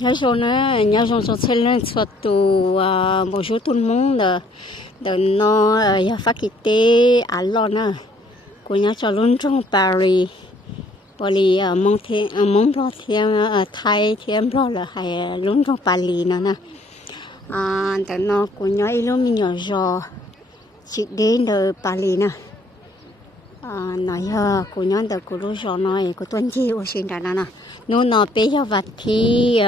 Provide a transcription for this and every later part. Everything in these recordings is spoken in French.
Nhớ excellent surtout bonjour tout le monde. De nó ya phát kite allo na. Của nhớ cho luôn trong Paris. Bởi mong lo thêm Thái thêm lo là hay luôn trong Paris nè. De nó của nhớ ilo mi nhỏ giò chị đến từ Paris nè. Nói của nhớ từ của lúc giò nói của tuần chi ở trên đó nè. Nó nó bây giờ vật thì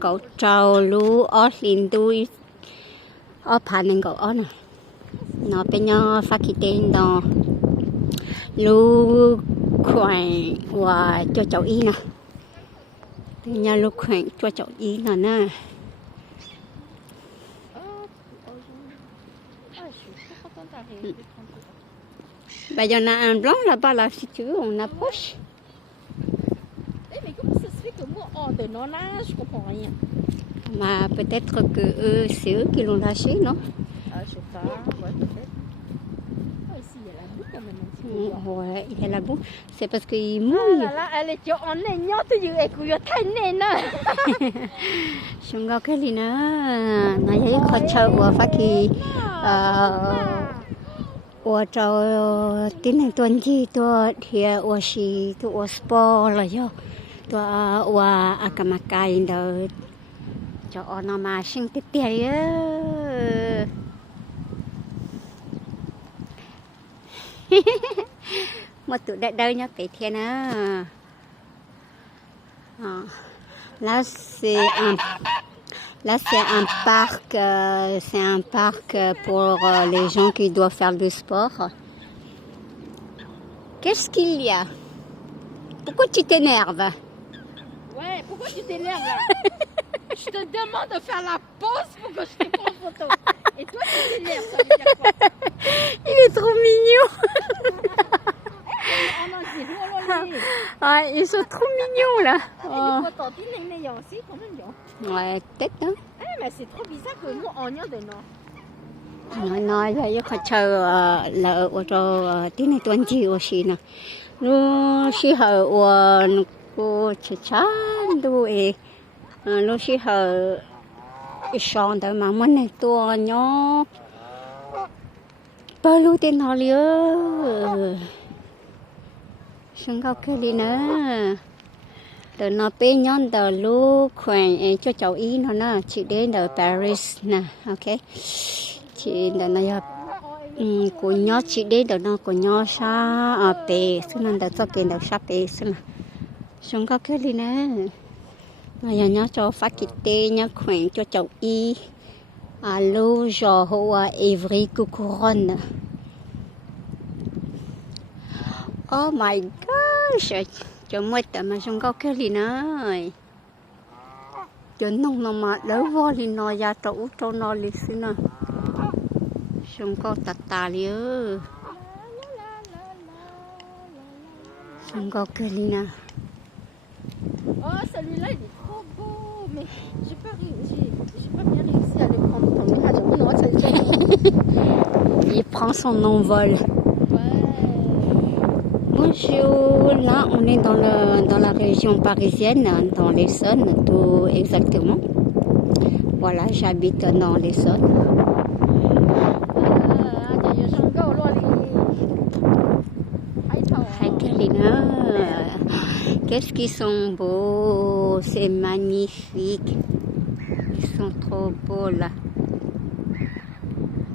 cậu trâu lú ở liền đuôi ở盘cậu ở nè nó bây giờ phát cái tên đó lú khoản và cho cháu y nè bây giờ lú khoản cho cháu y nè bây giờ là blanc là-bas là si tu veux on approche. De non là, je comprends rien. Mais peut-être que c'est eux qui l'ont lâché, non? Je sais pas, ouais, peut-être. Ici, il y a la boue quand même. Ouais, il y a la boue. C'est parce qu'il mouille. Là, elle est en aignant, tu dis, écoute, il y a très nez. Je me dis que Lina, n'a y a pas de chou ou pas qui, ou chou, tin hay tuần gì, tuần thì ou si, tuần sport là do. Tua wa akamakai ndo cho ono ma sing titia ya một tụi đại đâu nhá phải thiên á là c'est un parc pour les gens qui doivent faire du sport. Qu'est-ce qu'il y a? Pourquoi tu t'énerves? Ouais, pourquoi tu t'énerves là? Je te demande de faire la pause pour que je te prenne en photo. Et toi tu t'énerves, ça veut dire quoi? Il est trop mignon. Ils sont trop mignons là. Ouais, peut-être hein. Mais c'est trop bizarre que nous on y a de non. Nói vậy có chờ là ở chỗ tí này tuần chi ở xí nè. Nó xí hở cô chỉ chán đuôi nó xí hở son tới mà món này to nhỏ bao lâu tên họ liêu sưng cao kia đi nữa từ nó bé nhon từ lúc khoảng cho cháu ý nó nè chị đến từ Paris nè ok chị đã nói của nhỏ chị đến từ nó của nhỏ sa ở bể xin anh đã cho tiền được sa bể xin xong có cái gì nè mà giờ nhỏ cho phát kịch tê nhỏ khoảng cho cháu y alo giờ hoa Evry Couronne. Oh my gosh cho mấy tầm mà xong có cái gì nữa cho nông mà đỡ vô thì nó ra chỗ cho nó đi xin nè xong có tà liêu xong có cái gì nè. Oh, celui-là, il est trop beau, mais j'ai pas bien réussi à le prendre. Il prend son envol. Ouais. Bonjour, là on est dans la région parisienne, dans l'Essonne, tout exactement. Voilà, j'habite dans l'Essonne. Qu'est-ce qu'ils sont beaux, c'est magnifique. Ils sont trop beaux là.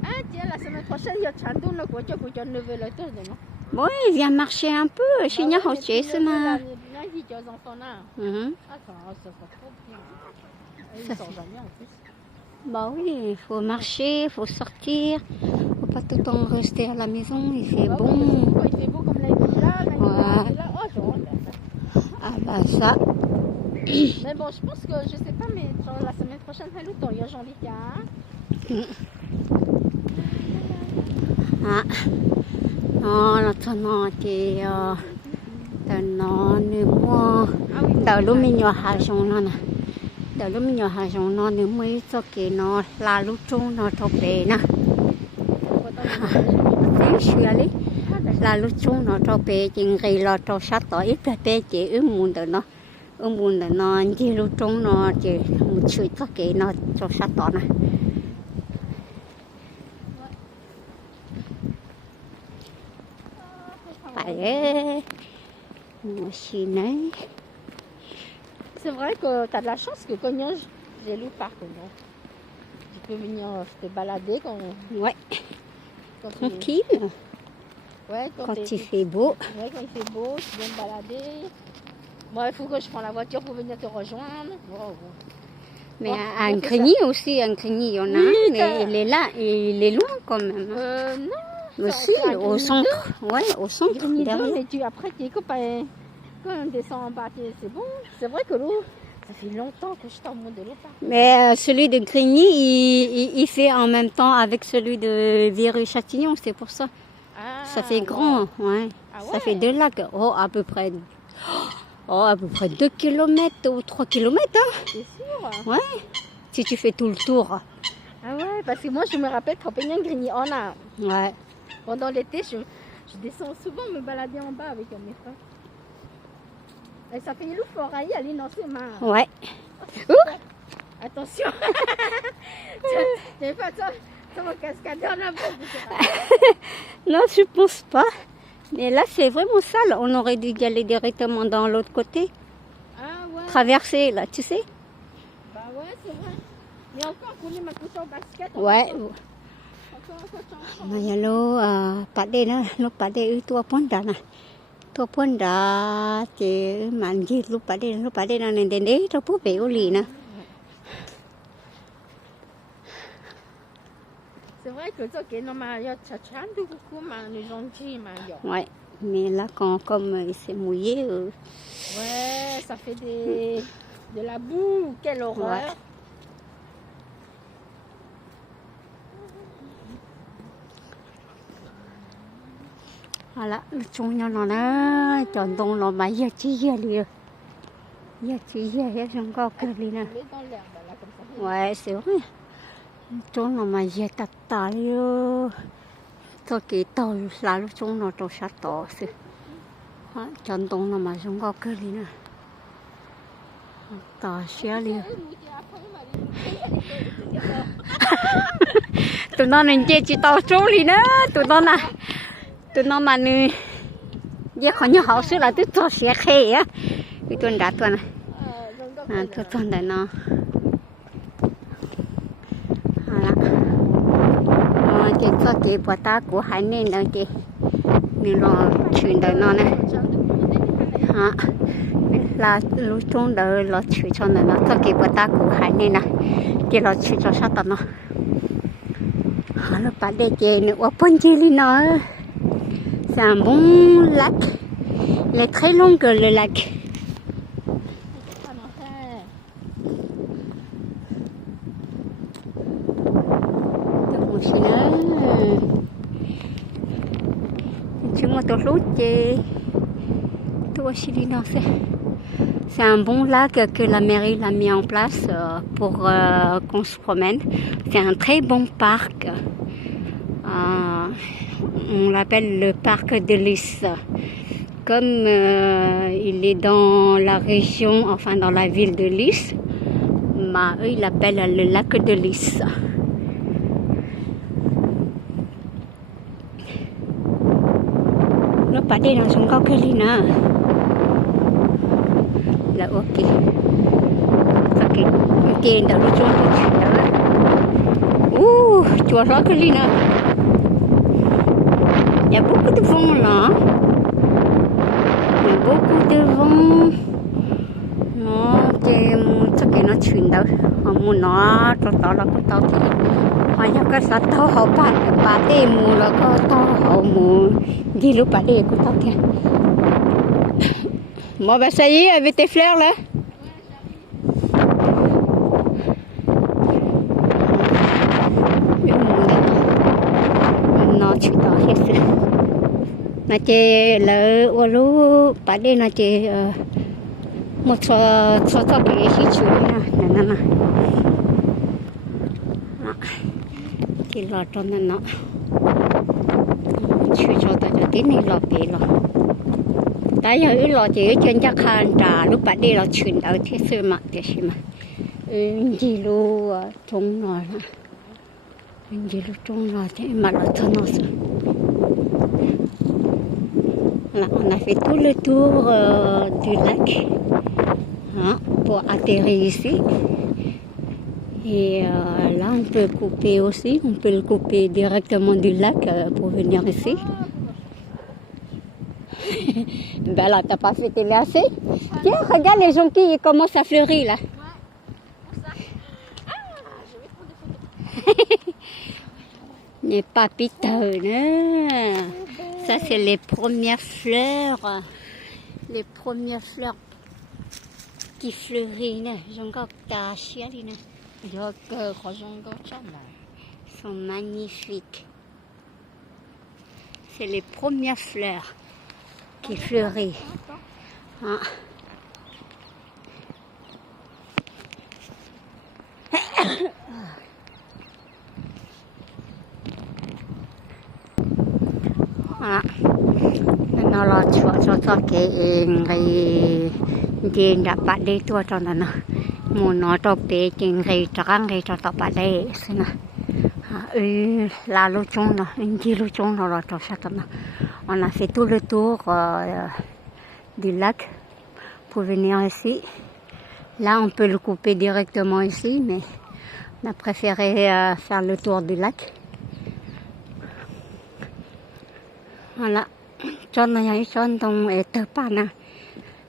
Ah tiens, la semaine prochaine, il y a Chandon, le quoi, tu as levé le tour de non? Oui, il vient marcher un peu. Chez nous, on sait ça. La vie aux enfants là. Attends, ça sera trop bien. Ils sont jamais en plus. Bah oui, il faut marcher, il faut sortir. Il ne faut pas tout le temps rester à la maison, il fait bon. Il fait beau comme la vie là, là. Oh, ah bah ça. Mais bon, je pense que, je sais pas, mais genre, la semaine prochaine, il y a Jean-Luc. Non, maintenant, thì nó nếu mua đầu lúc mình nhỏ hà giống nó nè đầu lúc mình nhỏ hà giống nó nếu mới cho cái nó là lúc trung nó thọc bể nè là lúc trung nó thọc bể chỉ gây lo cho sát tỏi ít bể chỉ muốn được nó ở buồn là nó chỉ lúc trống nó chỉ một chuỗi tất cả nó cho sát tỏ này phải đấy machine ấy. C'est vrai que tu as de la chance que Cognac, j'ai loup par Cognac. Tu peux venir te balader quand, Ouais, quand tu... tranquille. Ouais, Quand il fait beau. Ouais, quand il fait beau, tu viens te balader. Moi, il faut que je prenne la voiture pour venir te rejoindre. Wow. Mais Bon, à on fait Grigny aussi, à Grigny, il y en a Oui, un, mais t'as- il est là, et il est loin quand même. Non, Aussi, c'est à au Grigny centre. Ouais, au centre, Grigny 2, derrière. mais après, tu es copain. Quand on descend en bas, c'est bon. C'est vrai que l'eau, ça fait longtemps que je t'en monte de l'eau par Mais celui de Grigny, il fait en même temps avec celui de Viru-Châtillon, c'est pour ça. Ah, Ça fait wow. grand, ouais. Ah Ça ouais. fait 2 lacs. Oh, à peu près 2 kilomètres ou 3 kilomètres, hein, C'est sûr. si tu fais tout le tour. Ah ouais, parce que moi, je me rappelle quand on Grigny, Ouais. pendant l'été, je descends souvent me balader en bas avec mes frères. Et ça fait loup fort, aller dans ses mains. Ouais. Attention. Tu n'as pas ça va cascader en avant. Non, je pense pas. Mais là, c'est vraiment sale. On aurait dû y aller directement dans l'autre côté. Ah ouais. Traverser, là, tu sais. Bah ouais, c'est vrai. Mais encore, on est ma couche en basket. Ouais. Encore. Mà nhà lô bà đây nó lúc bà đây tua pon đã thì mà gì lúc bà đây nó nên đến đấy cho bố bé ô lì nè. C'est vrai que toi, qui est normal, il y a tchatchan de beaucoup, mais les gentils, mais Ouais, mais là quand comme il s'est mouillé. Ouais, ça fait de la boue, quelle horreur. Ouais. Voilà, chúng nó chọn đông nó máy giờ chỉ giờ liền. Giờ chỉ giờ hết xong có cái gì nè. On met dans l'herbe, là, comme ça. Ouais, c'est vrai. Chúng nó mà giờ tạt tà liền. Tôi kỹ tàu là lúc chúng nó trâu sát tỏ sự. Chọn đông nó mà xong có cái gì nè. Tà xé liền. Tụi nó nên chơi chỉ tàu trâu liền á. Tụi nó mà nè. Giờ khỏi nhớ họ xưa là tôi cho xé khê á. Cái tuần đã tuần này. Tuần này nó. Chị có chị bỏ ta của hai nên đâu chị. Mình lo chuyện đời nó nè. Là lúc trong đời lo chuyện cho nó có chị bỏ ta của hai nên nè. Chị lo chuyện cho sát tao nó. Lúc bà đây chị nữa ở bên chị đi nó. C'est un bon lac. Il est très long que le lac. C'est un bon lac que la mairie l'a mis en place pour qu'on se promène. C'est un très bon parc. On l'appelle le parc de Lys. Comme il est dans la région, enfin dans la ville de Lys, eux ils l'appellent le lac de Lys. Nó bà đây nó xuống cao cái gì nè. Là ok. Sao cái tiền đâu đi xuống đó. Chùa rõ cái gì nè. Il y a beaucoup de vent là. Il y a beaucoup de vent. Nó chắc cái nó chuyển đâu. Họ muốn nó cho tao là có tao thì. Họ nhắc cái sao tao họ bà đây mua là có tao họ mua. Đi lúc bà đây của tao kìa. Bon bah ça y est, avec tes fleurs là. Nó chỉ tao hết rồi. Nó chơi lỡ ô lú bà đây nó chơi một số cái khí chuối nè. Thì lọt trong nó. Chui cho ta cho tí này lọt bể lọt. đã giờ lo chỉ trên chắc khăn trà lúc bạn đi là chuyển ở thế sư mà thế gì mà gì lu trông rồi gì lu trông rồi thế mà là thân nó là on a fait tout le tour du lac hein, pour atterrir ici. Et là, on peut couper aussi, on peut le couper directement du lac pour venir ici. Ben là, t'as pas fait tes lacets. Tiens, regarde les jonquilles, ils commencent à fleurir là. Les papiteux, ça c'est les premières fleurs. Les premières fleurs qui fleurissent. Ils sont magnifiques. C'est les premières fleurs qui fleurissent. Hein. Voilà. Maintenant là, tu vois, ça qui est người đã bắt đi tua cho nó muốn nó cho bé chỉ người trắng người cho tao bắt đi xin nè là lúc chung nó chỉ lúc chung nó là cho sao nó on a fait tout le tour du lac pour venir ici. Là on peut le couper directement ici mais on a préféré faire le tour du lac. Voilà cho nó ấy cho đông ở tờ pana.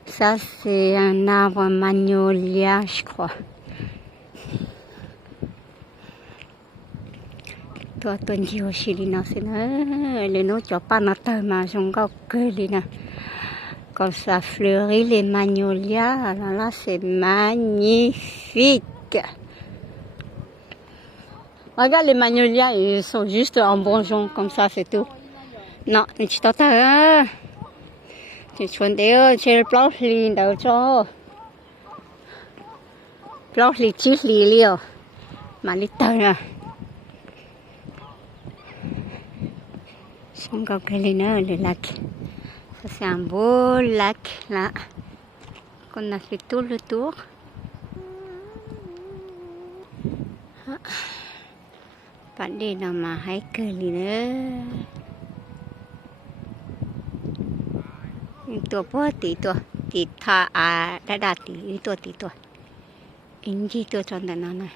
Ça, c'est un arbre magnolia, je crois. Toi, tuần chiều xí đi nào xin lên nó cho pas notre mà chúng có que đi nào. Quand ça fleurit les magnolias, alors là c'est magnifique. Regarde les magnolias, ils sont juste en bourgeon comme ça, c'est tout. Non, tu t'entends thì chuẩn đấy chơi plau lì đầu cho plau lì chỉ lì liều mà lì tờ à xong có cái lì nữa le lac ça c'est un beau lac là qu'on a fait tout le tour. Bạn đi nào mà hãy cười lì nữaตัวพ่อตีตัวตีท่าได้ตีตัวอินจีตัวจนแต่นั้นนะ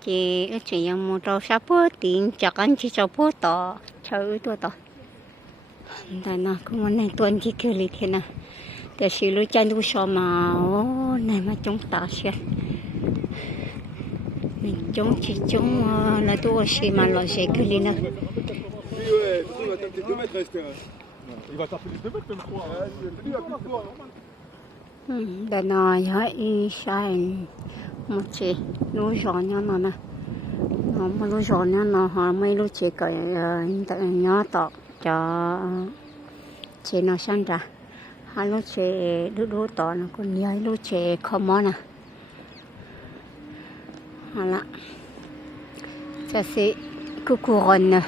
เจ้าเจียมเราชอบพ่อตีจากกันที่ชอบพ่อต่อเชื่อตัวต่อแต่นะก็มันในตัวที่เกลียดนะแต่สิรู้จักดูชอบมาโอ้ในมาจงตาเชียนี่จงชิจงแล้วตัวสิมาเราเชื่อเกลียดนะ Il va taper les 2 mètres, même, je crois. Đợt này hãy xài một chị nuôi giò nhau nè nó mà nuôi giò nhau nó họ mấy lúc chị cởi nhỏ tọt cho chị nó sang ra hai lúc chị đu tọt nó còn nhiều lúc chị không món nè voilà ça c'est couronne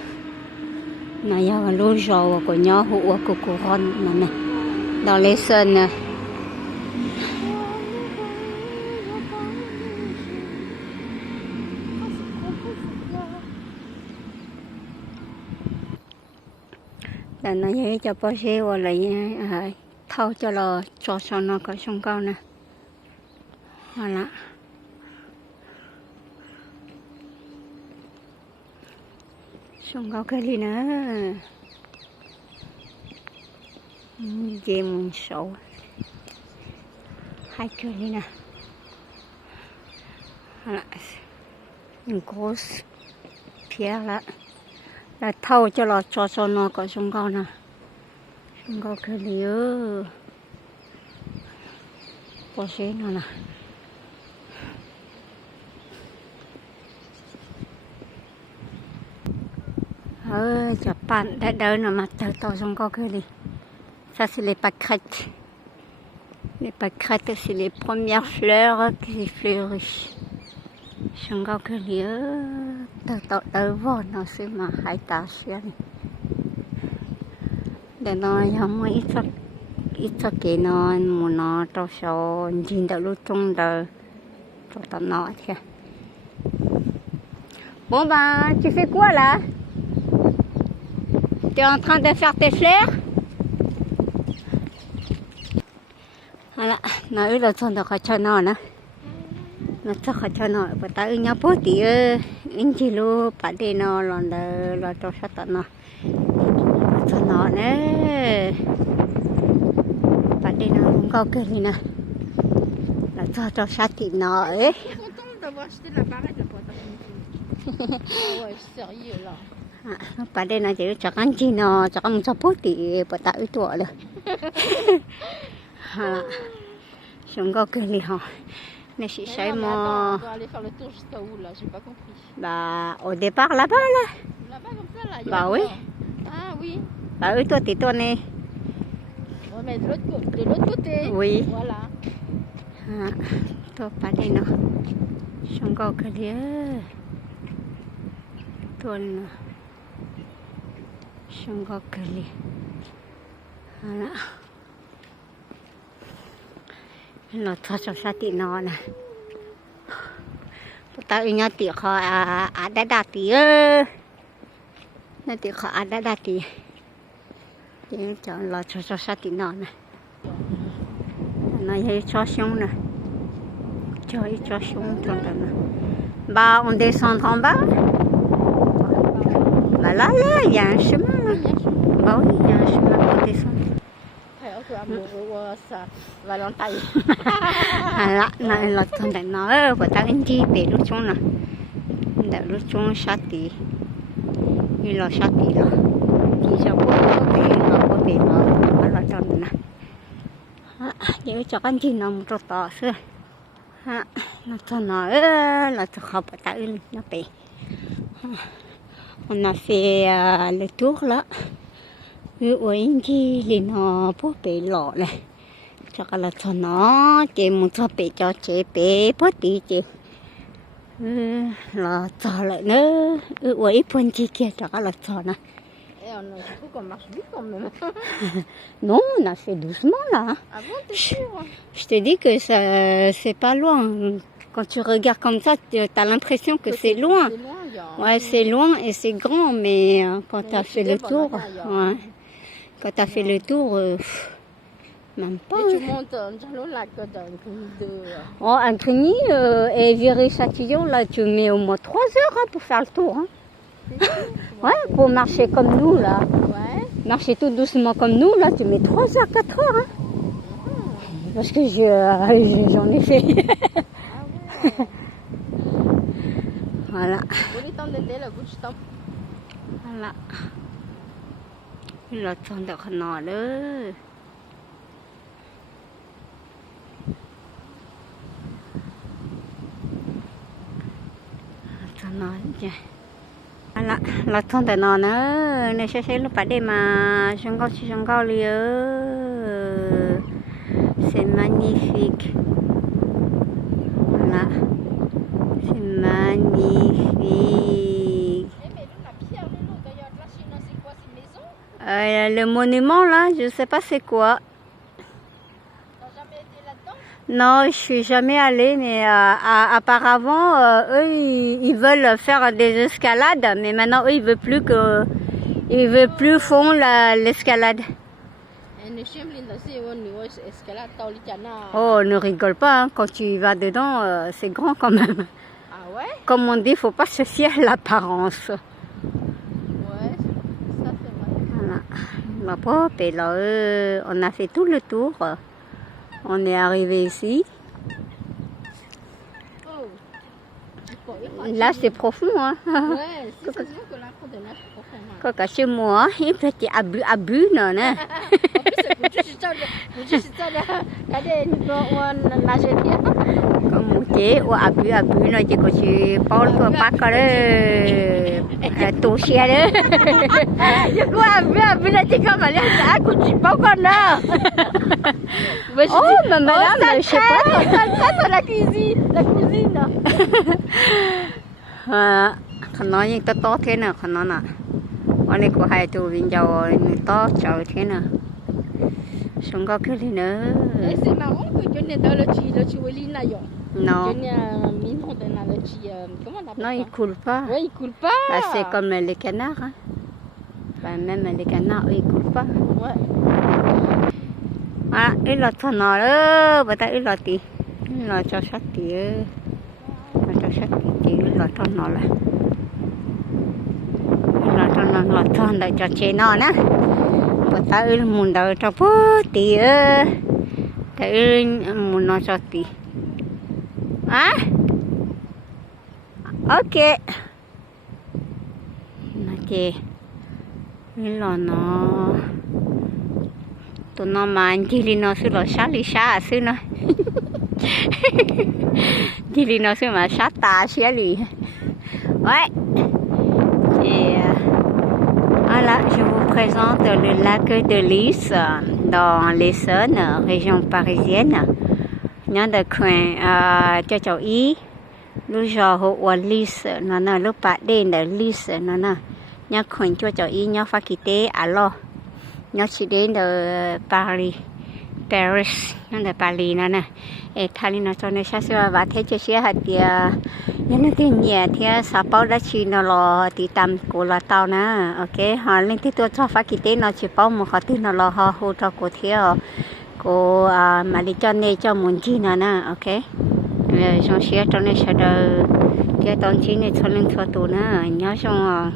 này là lúa giò của nhỏ hũ của couronne này dans les sân là nó dễ cho bác sĩ hoặc là thâu cho lò cho nó có sông cao nè voilà sông cao cái gì nữa về mình sầu hai cái gì nè voilà une grosse pierre là là thâu cho lò cho nó có sông cao nè sông cao cái gì ơ bác sĩ nó nè Japan đã đỡ nó mà tao sông cao cái gì ça c'est les pâquerettes. Les pâquerettes c'est les premières fleurs qui fleurissent sông cao cái gì tao vào nó sẽ mà hai ta xuyên để nó không ít cho cái nó muốn nó cho số nhìn được lúc trong đời cho tao nói thế. Bon ben, tu fais quoi là? Tu es en train de faire tes fleurs? Voilà, nó ư là xong được cho nó nữa. Nó cho nó, và ta ư nhau bố tí ư, in chỉ lu, bà đi nó là cho sát tận nó. Cho nó nữa. Bà đi nó không có cái gì nè. Là cho sát thì nó ấy. Je suis contente d'avoir acheté la barrette là, pour ta fille. Ah ouais, sérieux là. Bà đây là chỉ cho ăn chi nó, cho ăn cho bố tí, bà ta ư tuổi rồi. Không có cái gì hả? Mais si Mais ça non, mais moi. attends, on doit aller faire le tour jusqu'à où là? J'ai pas compris. Bah au départ là-bas là. Là-bas comme ça là. Bah oui. Ah oui. Bah eux toi t'es tourné. Ouais, mais de l'autre côté. Oui. Voilà. Toi pas đây nó. Không có cái gì. Tuần. Không có cái gì. Voilà. Nó cho sát tị nó nè. Ta ư nhau tị khó đã đạt tị ơ. Nó tị khó đã đạt tị. Thì chọn là cho sát tị nó nè. Nó hay cho xuống nè. Cho xuống cho nè. Bah on descend en bas. Bah là, il y a un chemin là. Bah oui, il y a un chemin pour descendre. Tôi amoureux ça Valentine. Là là thằng đại nó và ta anh chị về lúc chung nè. Để lúc chung sát tí. Như là sát tí đó. Chỉ cho có về nó là cho nè. Để cho anh chị nó một trò tỏ xưa. Là cho nó là cho học và ta ưng nó về. On a fait le tour là. Ủa chị thì nó bố bể lọ này. Chắc là cho nó chị muốn cho bể cho chị bể bố tí chị. Là cho lại nữa. Ủa ít phần chị kia chắc là cho nè. Et on a trouvé qu'on marche vite quand même. Non, on a fait doucement là. Ah bon, t'es sûr? Je te dis que ça c'est pas loin. Quand tu regardes comme ça, tu as l'impression que c'est loin. C'est loin, il y a... Ouais, c'est loin et c'est grand, mais quand tu as fait le tour, ouais. Quand tu as fait le tour, même pas. Et tu montes un jalon là, d'un de... Oh, un Grigny et Viry-Châtillon, là, tu mets au moins 3 heures hein, pour faire le tour. Hein. Ouais, pour marcher comme nous, là. Ouais. Marcher tout doucement comme nous, là, tu mets 3 heures, 4 heures. Hein. Parce que j'en ai fait. Ah ouais. Voilà. Vous voulez t'en aider, le bout de temps? Voilà. Là, chọn được nó nữa. Chọn nó chứ. Là chọn được nó nữa. Này sẽ lúc phải đi mà xong cao liêu. C'est magnifique. Voilà. C'est magnifique. Le monument là, je sais pas c'est quoi. T'as jamais été là-dedans? Non, je suis jamais allée, mais apparemment, eux, ils veulent faire des escalades, mais maintenant, eux, ils veulent plus font l'escalade. Oh, ne rigole pas, hein. Quand tu vas dedans, c'est grand quand même. Ah ouais? Comme on dit, faut pas se fier à l'apparence. Ouais, ça c'est vrai. Voilà. La pop, et là, on a fait tout le tour. On est arrivé ici. Oh. Là, c'est profond, hein. Ouais, c'est sûr que la cour de là, c'est profond. Có cả chez moi, il peut y abu nữa nè. Còn một chế của abu nó chỉ có chỉ bao của bác có đấy, tổ xe đấy. Nhưng của abu nó chỉ có mà lên đã của chỉ bao con đó. Oh, mais madame, je sais pas. Ça, la cuisine. Khăn nói nhưng to thế nào khăn nói nè. วันนี้กูให้ตัววิญญาณต่อเจ้าที่น่ะฉันก็คือที่เนอะ Et c'est marrant que tu n'es dans le Chihuahua naillon. non Tu n'es un mignon dans le comment on appelle non ça? il coule pas Oui, il coule pas. bah, c'est comme les canards hein. Bah, même les canards eux, ils coulent pas Ouais. à ít là thằng nào đó bà ta ít là tí ít là cho sát tí cho sát tí ít là thằng nào là ít là thằng để cho chế nó nè bà ta ít muốn đầu cho bố tí ta ít muốn nó cho tí à ok nó chê ít là nó tụi nó mà anh chỉ đi nó xứ là sát đi xa xứ nó chỉ đi nó xứ mà sát ta xía đi ouais voilà je vous présente le lac de Lys dans l'Essonne région parisienne nhớ được khoen cho cháu ý lúc giờ hộ Lys nó là lúc bạn đến để Lys nó là nhớ khoen cho cháu ý nhớ phát kỳ tế à lo nhớ chỉ đến ở Paris nhớ ở Paris nè Italy nó cho nên sao xưa và thế cho hạt thì nhớ nó tiền nhẹ thì sao bao đã chỉ nó lo thì tầm của là tao nè ok họ lên thì tôi cho phát cái nó chỉ bao một họ thì nó lo họ hỗ trợ của theo của mà đi cho nên cho muốn chi nè ok trong xe cho nên sẽ đợi cái tao chỉ này cho lên cho tụi nè nhớ xong